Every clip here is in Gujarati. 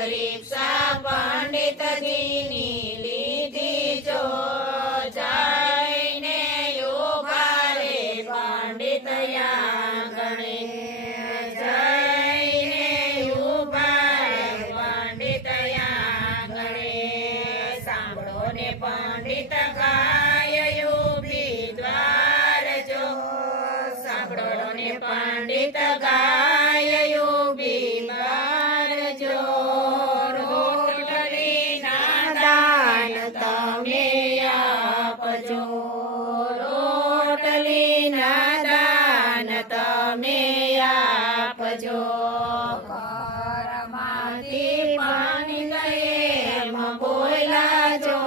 પરીક્ષા પંડિતજીની લીધી જો જઈને ઉભા રે પંડિત આંગણે જઈને ઉભા રે પંડિત આંગણે સાંભળો ને પંડિત ગાયું દ્વાર જો સાંભળો ને પંડિત ગાયું દ્વાર જો રોટલીના દાન તમે આપજો રોટલીના દાન તમે આપજો ઘરમાંથી પાણી લઈએ એમ બોલા જો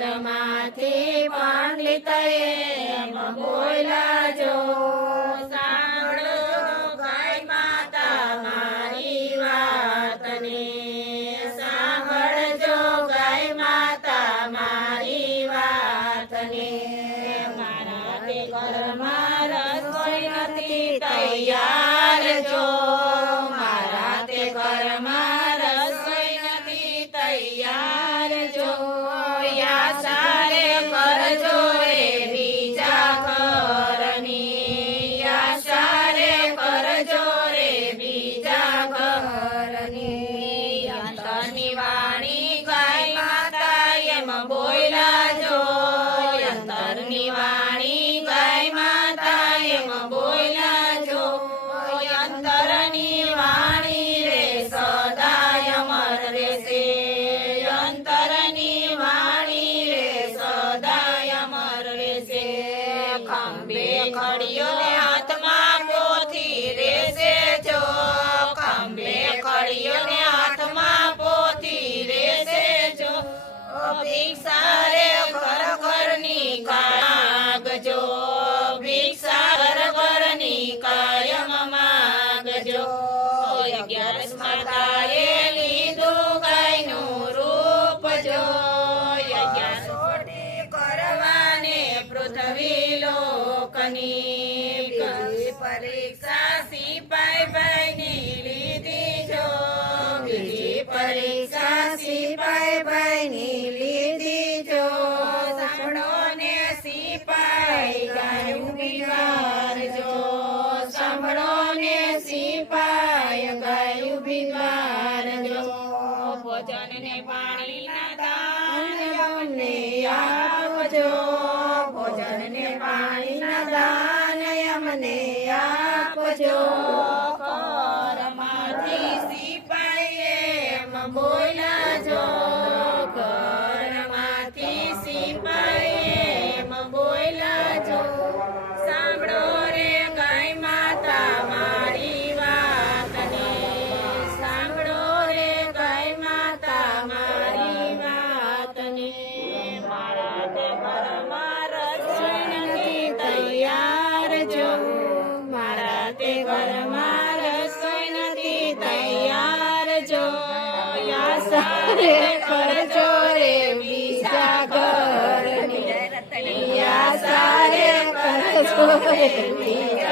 ઘરમાંથી પાણી લઈએ એમ બોલા જો સાંભળો ગાય માતા મારી વાતને સાંભળજો ગાય માતા મારી વાતને મારા તે ઘરમાં રસોઈ નથી તૈયાર જો મારા તે ઘરમાં રસોઈ નથી તૈયાર જો યા સારે કરજો રે બીજા ઘરની યા સારે કરજો રે બીજા ઘરની અંતરની વાણી ગાય માતા એમ બોલા જો અંતરની વાણી ગાય માતા એમ બોલા જો અંતરની વાણી રે સદાય અમર રહેશે અંતરની વાણી રે સદાય અમર રહેશે ખંભે ખડીયો ને હાથમાં પોથી રહેશે જો ખંભે ખડીયો ને હાથમાં પોથી રહેશે જો ભિક્ષા રે ઘર ઘરની માગજો ભિક્ષા ઘર ઘરની કાયમ માગજો 11 માતાએ લીધું ગાયનું રૂપ જો 11 સોટી કરવાને પૃથ્વી લોકની બીજી પરીક્ષા સિપાઈ ભાઈની લીધી જો બીજી પરીક્ષા સિપાઈ ભાઈની લીધી જો સાંભળો ને સિપાઈ ગાયું બીમાર જો સાંભળો ને સિપાઈ ગાયું બીમાર જો ભોજન ને પાણીના દાન અમને આપજો ભોજન ને પાણીના દાન અમને આપજો ઘરમાંથી સિપાઈ એમ બોલા જો ઘરમાંથી સિપાઈ એમ બોલા જો સાંભળો રે ગાય માતા મારી વાતને સાંભળો રે ગાય માતા મારી વાતને મારા તે ઘરમાં રસોઈ નથી તૈયાર જો મારા તે ઘરમાં રસોઈ નથી તૈયાર જો યા સારે કરજો રે બીજા ઘરની યા સારે કરજો રે બીજા